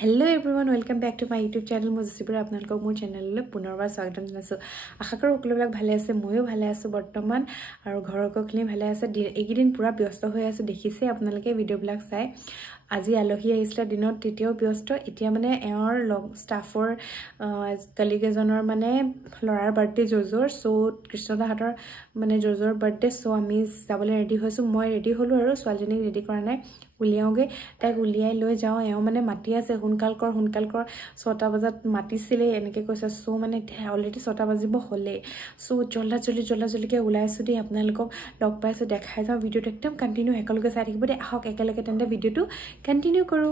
Hello everyone, welcome back to my YouTube channel. Mojasibur apnalok mor channel le punorbar swagatam janaisu. Asha karo okolobak bhale ase, moyo bhale asu bortoman aru ghoroko khli bhale ase. Egidin pura byosto hoy asu dekhise apnaloke video blog sai. আজি আলহী আহিছিল দিনত তৃতীয় ব্যস্ত এতিয়া মানে এৰ লগ ষ্টাফৰ কলিগ এজনৰ মানে লৰাৰ বাৰ্থডে জজৰ সো কৃষ্ণদা হাতৰ মানে জজৰ বাৰ্থডে সো আমি যাবলৈ ৰেডি হৈছো মই ৰেডি হলো আৰু ছোৱালীজনী ৰেডি কৰা নাই উলিয়াওগে তাক উলিয়াই লৈ যাও এও মানে মাটি আছে হুনকাল কৰ 6টা বজাত মাটিছিলে এনেকে কৈছে সো মানে অলৰেডি 6টা বাজিব হলে সো জল্দি ওলাইছো দি আপোনালোকক লগ পাইছো দেখাই যাও ভিডিওটো একদম কন্টিনিউ হেকলকে চাই থাকিব দে আহক একেলগে তেন্তে ভিডিওটো কন্টিনিউ কৰো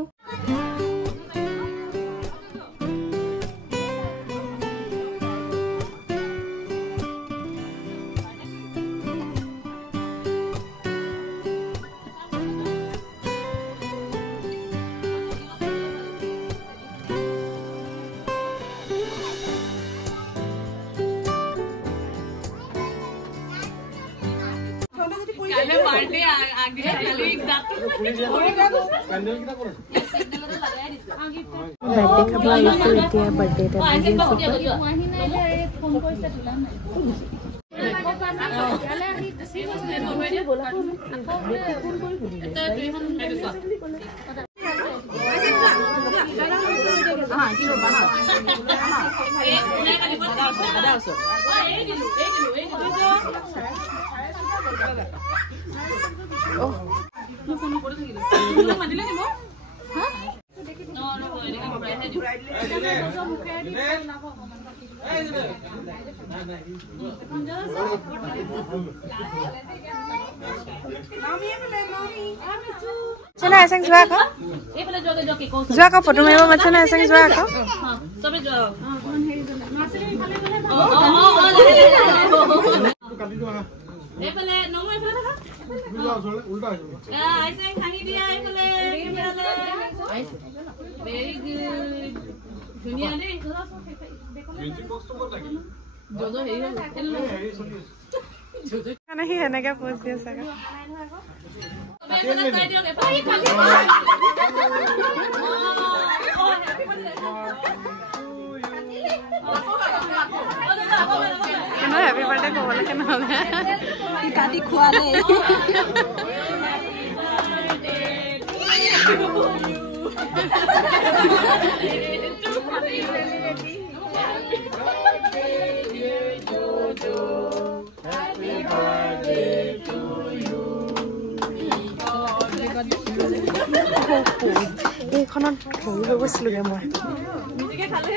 बर्थडे आगे चलो एक दांत बर्थडे खाबा आइसो এতিয়া बर्थडे টা बिजी আছে फोन কৰিছে তোলা নাই चला ऐसा जुआ का जुआ का फोटो मेरे मत ना ऐसा जुआ का सबे जुआ ए पहले नमो ए पहले उल्टा ऐसे खानी दिया ए पहले वेरी गुड दुनिया ने म्यूजिक बॉक्स तो कर लगे जो हे नहीं है ना क्या पूछ दिया सका मैं पहले कह दियो के भाई खाली কেন হ্যাপি বার্থডে কোবলে কেন হবে কি কাটি খোয়ালে এইখনত হেৰি হৈ গৈছিলোগে মই মিটিকে খালে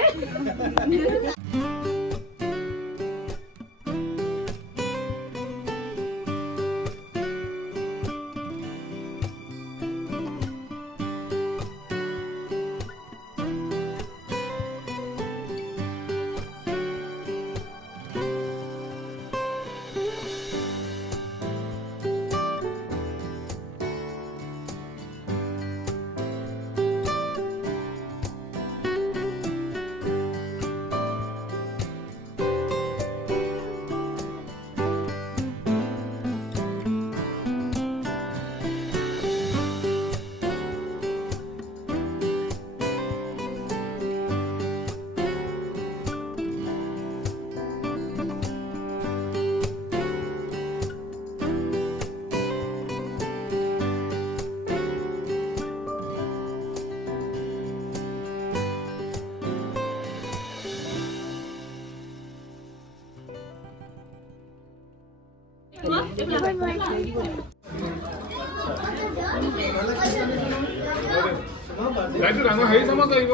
라이트 나눠 헤이 삼아서 이거.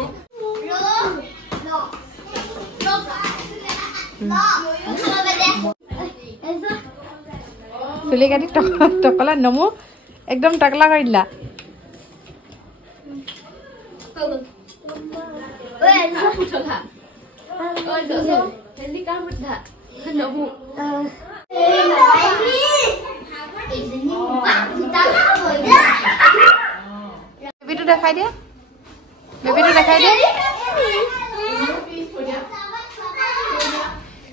চুলি কাটি টকলা নমো একদম টকলা কৰি দিলা বেবিটো দেখাই দিয়া বেবিটো দেখাই দিয়া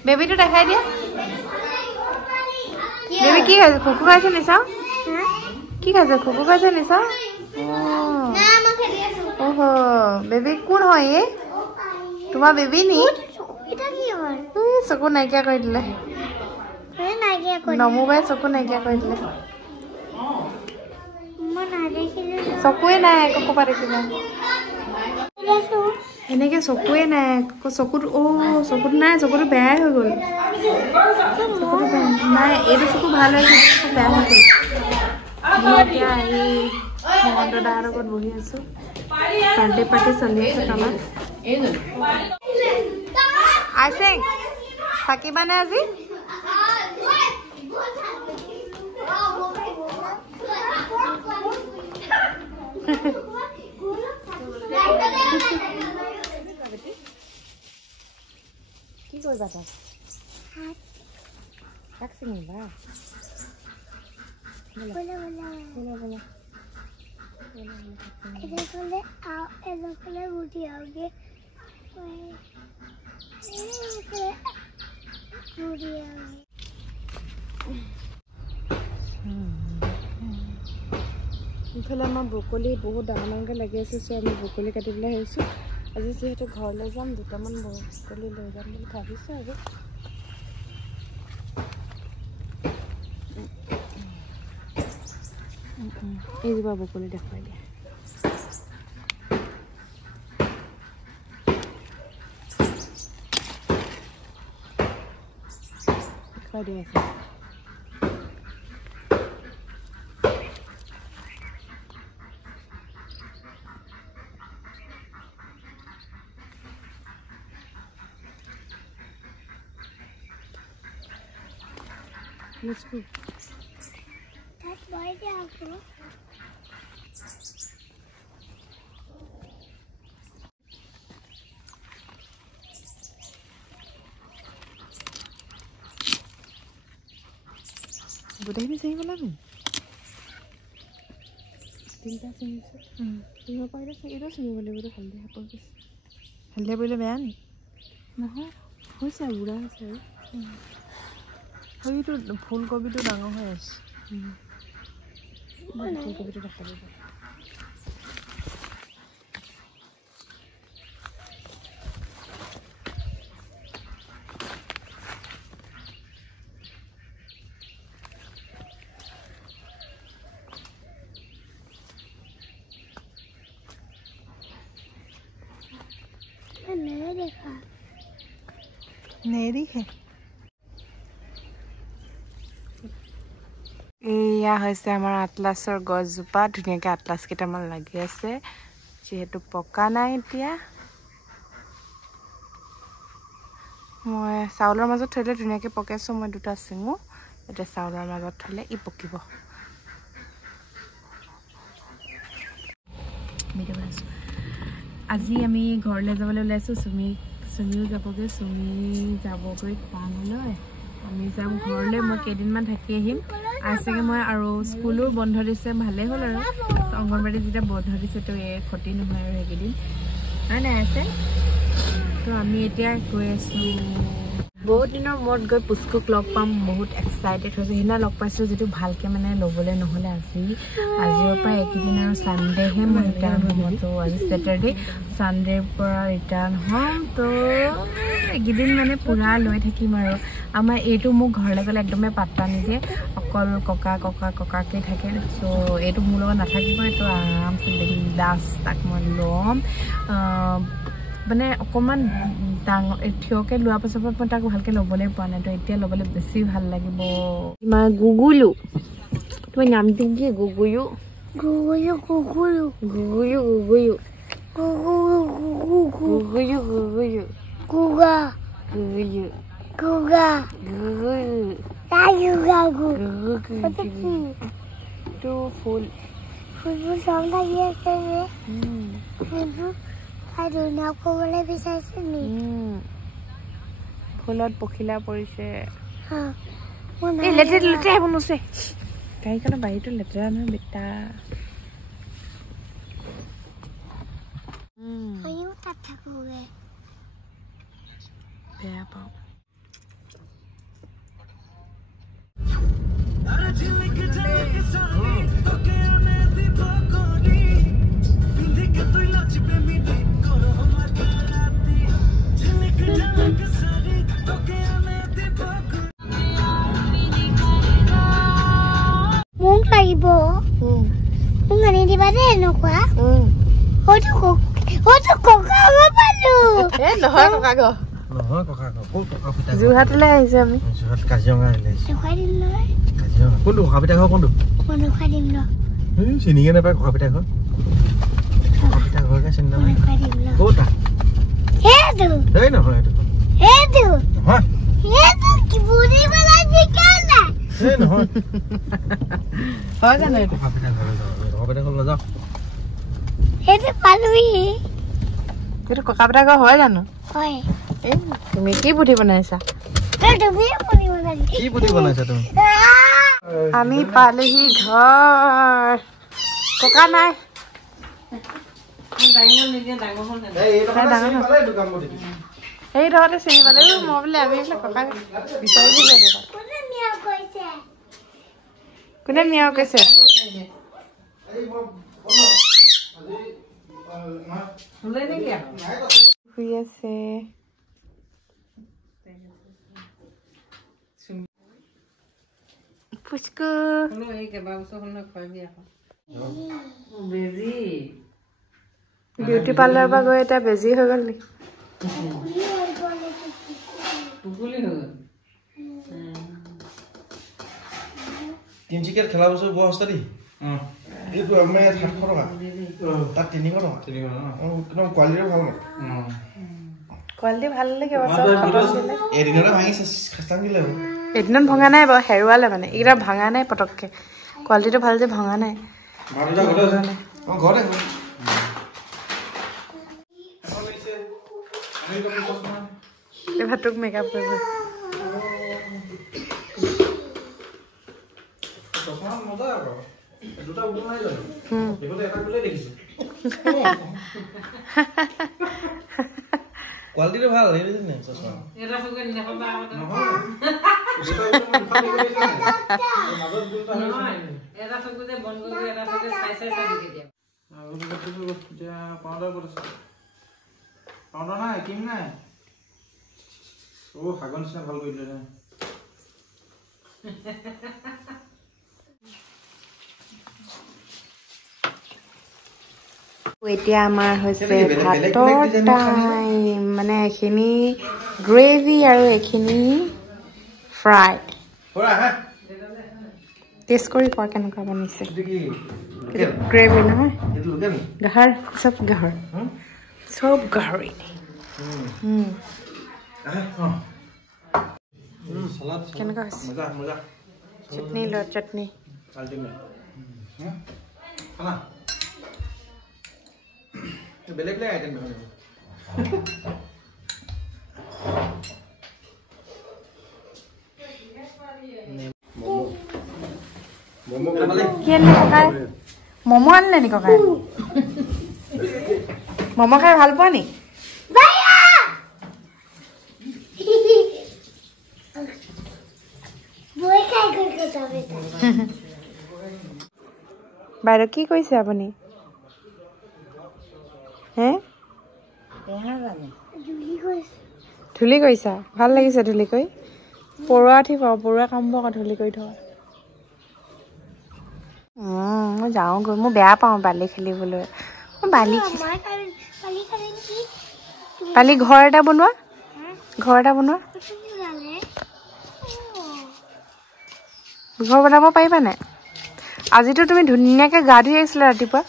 বেবিটো দেখাই দিয়া বেবি কি খাইছে খুকু খাইছে নিছা কি খাইছে খুকু খাইছে নিছা না মই খেলি আছো ओहो बेबी कोन হয় এ তোমার বেবি নি এটা কি হয় চকু নাইকিয়া কৰি দিলে নাইকিয়া কৰি নমুবাই চকু নাইকিয়া কৰি দিলে মই নাইকিয়া চকুৱে নাই একো কপা দেখিবা এনেকে চকুৱে নাই চকুত চকুত নাই চকুটো বেয়াই হৈ গ'ল চকুটো বেয়া নাই এইটো চকু ভাল হৈছে চকু বেয়া হৈ গ'ল মই এতিয়া এই মহন্তদাৰ লগত বহি আছো বাৰ্থডে পাৰ্টি চলি আছে তলত আইছিং থাকিবানে আজি কি কৰিবা তাক তাক চিঙিবা বলা বলা বলা বলা এজকলে গুটি আগে গুটি আগে ইফালে আমাৰ ব্ৰকলি বহুত ডাঙৰ ডাঙৰকৈ লাগি আছে চ' আমি ব্ৰকলি কাটিবলৈ আহিছোঁ আজি যিহেতু ঘৰলৈ যাম দুটামান ব্ৰকলি লৈ যাম বুলি ভাবিছোঁ আৰু এইজোপা ব্ৰকলি দেখুৱাই দিয়া দেখুৱাই দিয়া আছে Let's go. That's why they are good. Budaya ni saya malam. Tinta sini. Tinta apa itu? Itu sini boleh boleh halde apa tu? Halde boleh beyan? Nah, hoisa buda saya. itu ফুলকবি তো ডাঙৰ হৈ আছে ফুলকবি তো দেখা যাব नेरी है এয়া হৈছে আমাৰ আটলাছৰ গছজোপা ধুনীয়াকৈ আটলাছ কেইটামান লাগি আছে যিহেতু পকা নাই এতিয়া মই চাউলৰ মাজত থলে ধুনীয়াকৈ পকাইছো মই দুটা চিঙো এটা চাউলৰ মাজত থলে ই পকিব আজি আমি ঘৰলৈ যাবলৈ ওলাইছো সুমিও যাবগৈ সুমি যাবগৈ পানলৈ আমি যাম ঘৰলৈ মই কেইদিনমান থাকি আহিম আছেগে মই আৰু স্কুলো বন্ধ দিছে ভালে হ'ল আৰু অংগনবাড়ী যেতিয়া বন্ধ দিছে তো এই ক্ষতি নহয় আৰু এইকেইদিন নাই আছে তো আমি এতিয়া গৈ আছো বহুত দিনৰ মূৰত গৈ পুষ্কুক লগ পাম বহুত এক্সাইটেড হৈছে সিদিনা লগ পাইছোঁ যিটো ভালকৈ মানে ল'বলৈ নহ'লে আজিৰ পৰা এইকেইদিন আৰু ছানডেহে মই ৰিটাৰ্ণ হ'ম তো আজি ছেটাৰডে ছানডেৰ পৰা ৰিটাৰ্ণ হ'ম তো এইকেইদিন মানে পুৰা লৈ থাকিম আৰু আমাৰ এইটো মোক ঘৰলৈ গ'লে একদমেই পাত্তা নিদিয়ে অকল ককাকে থাকে চ' এইটো মোৰ লগত নাথাকিব এইটো আৰামছে বিন্দাছ তাক মই ল'ম মানে অকণমান ডাঙৰ থিয়কৈ লোৱাৰ পাছৰ পৰা মই তাক ভালকৈ ল'বলৈ পোৱা নাই তো এতিয়া ল'বলৈ বেছি ভাল লাগিব তোমাৰ গুগুলু তোমাৰ নামটো কি গুগুলু গুগুলু গুগুলু গুগুলু গুগুলু গুগুলু গুগুলু গুগা গুগুলু গুগা গুগুলু গাগু তো ফুল ফুলবোৰ চব লাগি আছে যে ফুলবোৰ আৰু নাও ক'বলৈ বিচাৰিছে নি ফুলত পখিলা পৰিছে এই লেতেৰা বনাইছে গাড়ীখনৰ বাৰীটো লেতেৰা নহয় বেটা আমিও তাত থাকোগে বেয়া পাওঁ Toque a me tipo coni, pinde que estoy la chipe Ada nokwa. Ojo koka bapalu. নহয় ককাগো নহয় ককা কো ককা পিতা জুহাটলৈ আহিছে আমি জুহাট কাজিৰঙা আহিছে Nokwa dim lo. কাজিৰঙা কোনটো ককা পিতা ঘৰ কোনটো Nokwa dim lo. চিনিয়ে নাপায় ককা পিতা ঘৰ ককা পিতা ঘৰকে চিনি নাপায় Nokwa dim lo. ক'তা Hedu. এই নহয় এইটো Hedu. নহয় Hedu kiburi bala dikana. এই নহয় হয় জানো এইটো ককা পিতা ঘৰ ককা পিতা ঘৰ যাও Hedu palui. এইটো ককা পিতা ঘৰ হয় জানো Oi. এই তুমি কি বুদ্ধি বনাইছা Hedu bi puni bala. কি বুদ্ধি বনাইছা তুমি আমি পালেহি ঘৰ ককা নাই এই ধৰণে চিনি পালে মই বোলে আমি এইবিলাক ককা বিচাৰি দিছে Kone niya koise. কোনে মিয়াও কৈছে শুই আছে পুচকু বিউটি পাৰ্লাৰৰ পৰা গৈ এতিয়া বেজি হৈ গ'ল নেকি তিনিচুকীয়াত খেলা বস্তু বৰ সস্তা দেই এইটো আমাৰ ইয়াত 700 টকা তাত 300 টকা একদম কোৱালিটিও ভাল মানে কোৱালিটি ভাল লাগে এদিনতে ভাঙিছে খাস্তাং দিলে এদিনত ভঙা নাই বাৰু হেৰুৱালে মানে এইকেইটা ভাঙা নাই পটককে কোৱালিটিটো ভাল যে ভঙা নাই ঘৰতে এবাৰ তোক মেকআপ কৰিব কোৱালিটিটো ভাল এতিয়া আমাৰ হৈছে ভাতৰ টাইম মানে এখিনি গ্ৰেভি আৰু এখিনি ফ্ৰাই টেষ্ট কৰি কোৱা কেনেকুৱা বনিছে গ্ৰেভি নহয় গাহৰ চব গাহৰি কেনেকুৱা হৈছে চাটনি ল চাটনি বেলেগ বেলেগ আইটেম ম'ম' আনিলে নি ককাই ম'ম' খাই ভাল পোৱা নি বাইদেউ কি কৰিছে আপুনি হে ধূলি কৰিছা ভাল লাগিছে ধূলি কৰি পৰুৱা উঠিব পৰুৱা কামবোৰ আকৌ ধূলি কৰি থোৱা মই যাওঁগৈ মই বেয়া পাওঁ বালি খেলিবলৈ বালি ঘৰ এটা বনোৱা ঘৰ বনাব পাৰিবা নাই আজিতো তুমি ধুনীয়াকৈ গা ধুই আহিছিলা ৰাতিপুৱা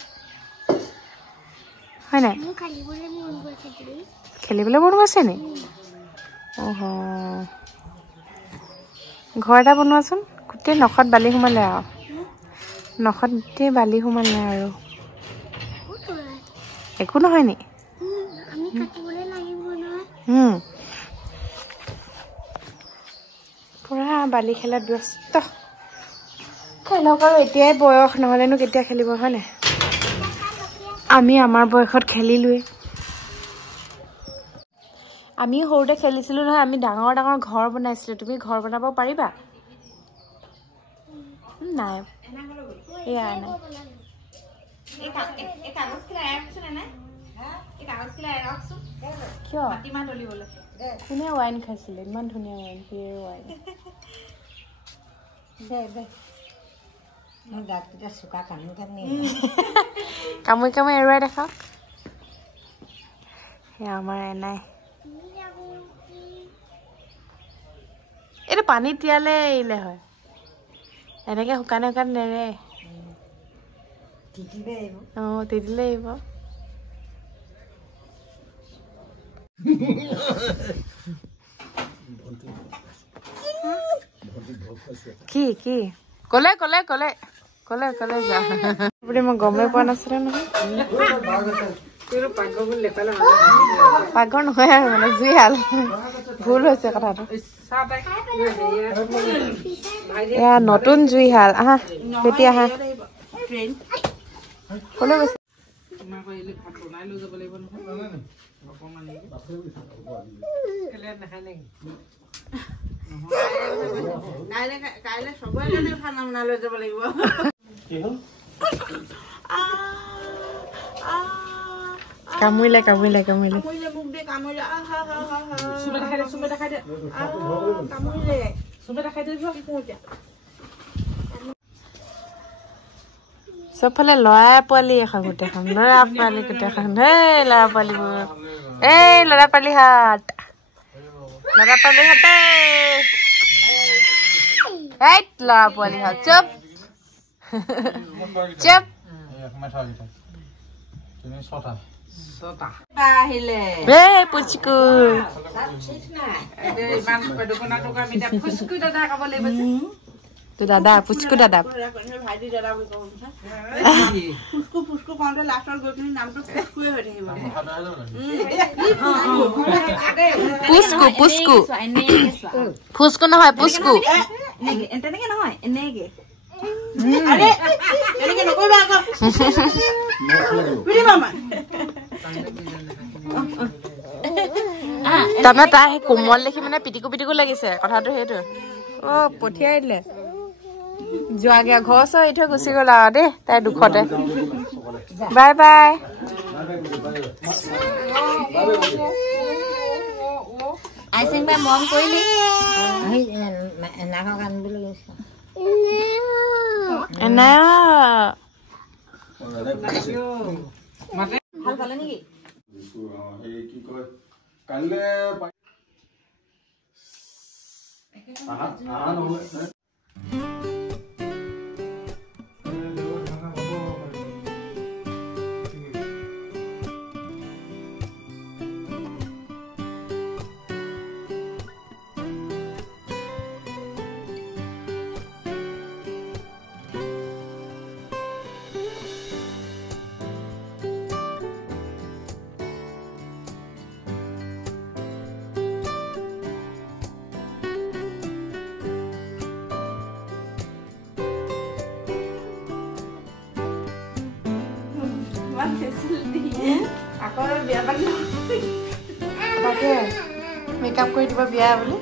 হয় নাই খেলিবলৈ মন গৈছে নি ঘৰ এটা বনোৱাচোন গোটেই নখত বালি সোমালে আৰু নখত গোটেই বালি সোমালে আৰু একো নহয় নি পুৰা বালি খেলাত ব্যস্ত খেলক আৰু এতিয়াই বয়স নহ'লেনো কেতিয়া খেলিব হয় নাই আমি আমাৰ বয়সত খেলিলোৱে আমি সৰুতে খেলিছিলোঁ নহয় আমি ডাঙৰ ডাঙৰ ঘৰ বনাইছিলোঁ তুমি ঘৰ বনাব পাৰিবা নাই এয়া নাই কিয় কোনে ৱাইন খাইছিলে ইমান ধুনীয়া ৱাইন পিয়েৰ ৱাইন কামুৰি কামুৰি এৰুৱাই দেখাওক সেয়া আমাৰ এনাই এইটো পানীত তিয়ালে এৰিলে হয় এনেকে শুকানে শুকানে নেৰে তিতিলে আহিব কি কি কলে কলে কলে কলে কলে যা আপুনি মই গমেই পোৱা নাছিলে নহয় পাকঘৰ নহয় আৰু মানে জুইশাল ভুল হৈছে কথাটো এয়া নতুন জুইশাল আহা বেটি আহা কলৈ গৈছে কামুৰিলে কামুৰিলে কামুৰিলে চবফালে লৰা পোৱালি এখন গোটেইখন লৰা পোৱালি গোটেইখন হেই লৰা পোৱালিবোৰ এই লৰা পোৱালি হাত লৰা পোৱালি হাতে লৰা পোৱালি হাত চুপ চুপ পুচকু দাদা পুচকু দাদা পুচকু পুচকু ফুচকু নহয় পুচকু তেনেকে নহয় এনেকে তাৰমানে তাই কোমল দেখি মানে পিটিকু পিটিকু লাগিছে কথাটো সেইটো অ পঠিয়াই দিলে যোৱাগে ঘৰ চৰ এৰি থৈ গুচি গ'ল আৰু দেই তাই দুখতে বাই বাই আইচিং বাই মৰম কৰিলি ভাল পালে নেকি মেকআপ কৰি দিব বিয়া বুলি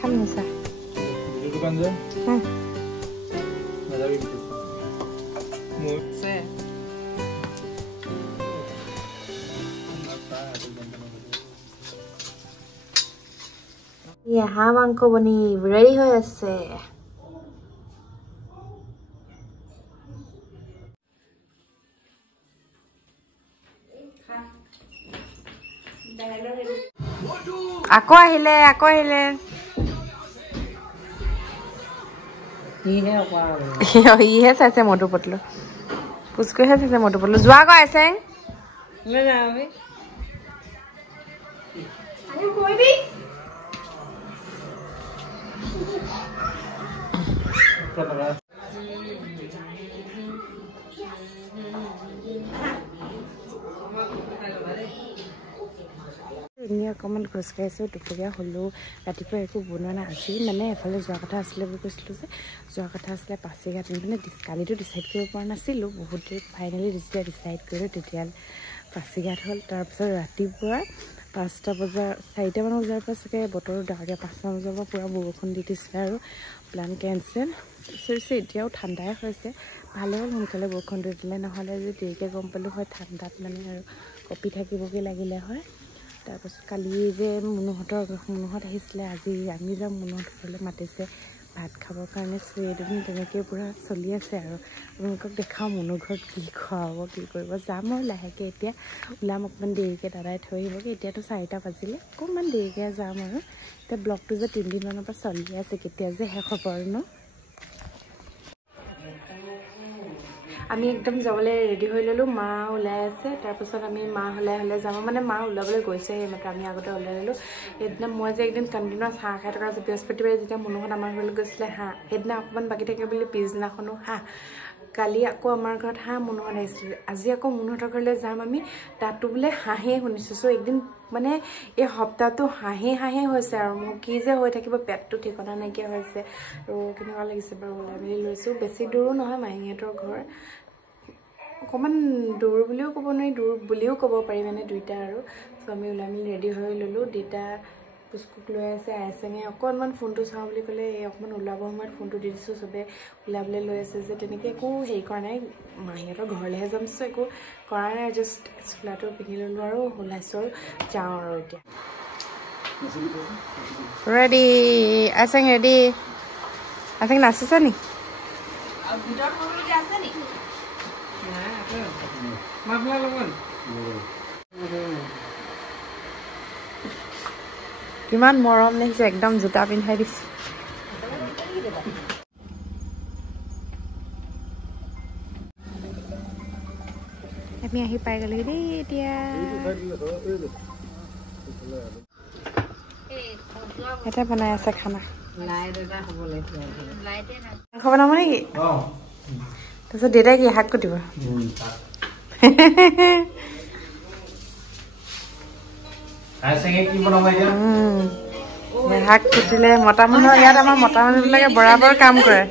খাম নিছা হাঁহ মাংস বনি ৰেডি হৈ আছে আকৌ আহিলে ইহে চাইছে মধু পটলো পুচকুহে চাইছে মধু পটলো যোৱা আকৌ আছে অকণমান খোজকাঢ়িছোঁ দুপৰীয়া হ'লেও ৰাতিপুৱা একো বনোৱা নাই আজি মানে এফালে যোৱা কথা আছিলে বুলি কৈছিলোঁ যে যোৱা কথা আছিলে পাছিঘাট মানে কালিতো ডিচাইড কৰিব পৰা নাছিলোঁ বহুত দেৰি ফাইনেলি যেতিয়া ডিচাইড কৰিলোঁ তেতিয়ালৈ পাছিঘাট হ'ল তাৰপিছত ৰাতিপুৱা 5টা বজাৰ 4টামান বজাৰ পৰা চাগে বতৰ ডাঙৰকৈ 5টামান বজাৰ পৰা পূৰা বৰষুণ দি দিছিলে আৰু প্লান কেঞ্চেল পিছে এতিয়াও ঠাণ্ডাই হৈছে ভালে হ'ল সোনকালে বৰষুণটো দিলে নহ'লে যদি দেৰিকৈ গম পালোঁ হয় ঠাণ্ডাত মানে আৰু কঁপি থাকিবগৈ লাগিলে হয় তাৰপাছত কালি যে মুনুহঁত আহিছিলে আজি আমি যাম মুনুহঁতৰ ঘৰলৈ মাতিছে ভাত খাবৰ কাৰণে দুদিন তেনেকৈ পূৰা চলি আছে আৰু আপোনালোকক দেখাওঁ মুনুৰ ঘৰত কি খুৱাব কি কৰিব যাম আৰু লাহেকৈ এতিয়া ওলাম অকণমান দেৰিকৈ দাদাই থৈ আহিবগৈ এতিয়াতো 4টা বাজিলে অকণমান দেৰিকৈ যাম আৰু এতিয়া ব্লগটো যে 3 দিনমানৰ পৰা চলি আছে কেতিয়া যে শেষ হ'ব আৰু ন আমি একদম যাবলৈ ৰেডি হৈ ল'লোঁ মা ওলাই আছে তাৰপিছত আমি মা হ'লে যাম মানে মা ওলাবলৈ গৈছে এইমাত্ৰ আমি আগতে ওলাই ল'লোঁ সেইদিনা মই যে একদিন কণ্টিনিউৱাছ হাঁহ খাই থকা যে বৃহস্পতিবাৰে যেতিয়া মুনুহঁত আমাৰ ঘৰলৈ গৈছিলে হাঁহ সেইদিনা অকণমান বাকী থাকে বুলি পিছদিনাখনো হাঁহ কালি আকৌ আমাৰ ঘৰত হাঁহ মুনুহঁত আহিছিলে আজি আকৌ মুনুহঁতৰ ঘৰলৈ যাম আমি তাতো বোলে হাঁহেই শুনিছোঁ চ' একদিন মানে এই সপ্তাহটো হাঁহে হৈছে আৰু মোৰ কি যে হৈ থাকিব পেটটো ঠিকনা নাইকিয়া হৈছে আৰু কেনেকুৱা লাগিছে বাৰু ওলাই মেলি লৈছোঁ বেছি দূৰো নহয় মাহীহঁতৰ ঘৰ অকণমান দূৰ বুলিও ক'ব নোৱাৰি দূৰ বুলিও ক'ব পাৰি মানে দুইটা আৰু চ' আমি ওলাই মেলি ৰেডি হৈ ল'লোঁ দেউতা পুষ্কুক লৈ আছে আইচেঙে অকণমান ফোনটো চাওঁ বুলি ক'লে এই অকণমান ওলাব সময়ত ফোনটো দি দিছোঁ চবে ওলাবলৈ লৈ আছে যে তেনেকৈ একো হেৰি কৰা নাই মাহীহঁতৰ ঘৰলৈহে যাম চ' একো কৰা নাই জাষ্ট চোলাটো পিন্ধি ল'লোঁ আৰু ওলাইছোঁ আৰু যাওঁ আৰু এতিয়া ৰেডি আইচেং ৰেডি আইচেং নাচিছে নি কিমান মৰম দেখিছে একদম জোতা পিন্ধাই দিছে আমি আহি পাই গ'লোগে দেই এতিয়া এটা বনাই আছে খানা মাংস বনাব নেকি তাৰপিছত দেউতাই কি শাক কুটিব শাক কুটিলে মতা মানুহ ইয়াত আমাৰ মতা মানুহবিলাকে বৰাবৰ কাম কৰে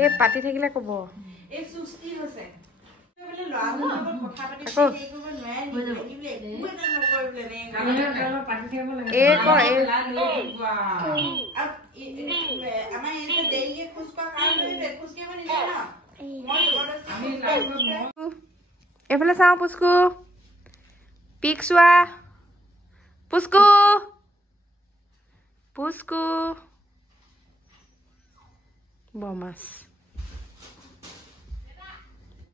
এই পাতি থাকিলে ক'ব এই সুস্থিৰ হৈছে এইফালে চাওঁ পুষ্কু পিক চোৱা পুষ্কু পুষ্কু বমাছ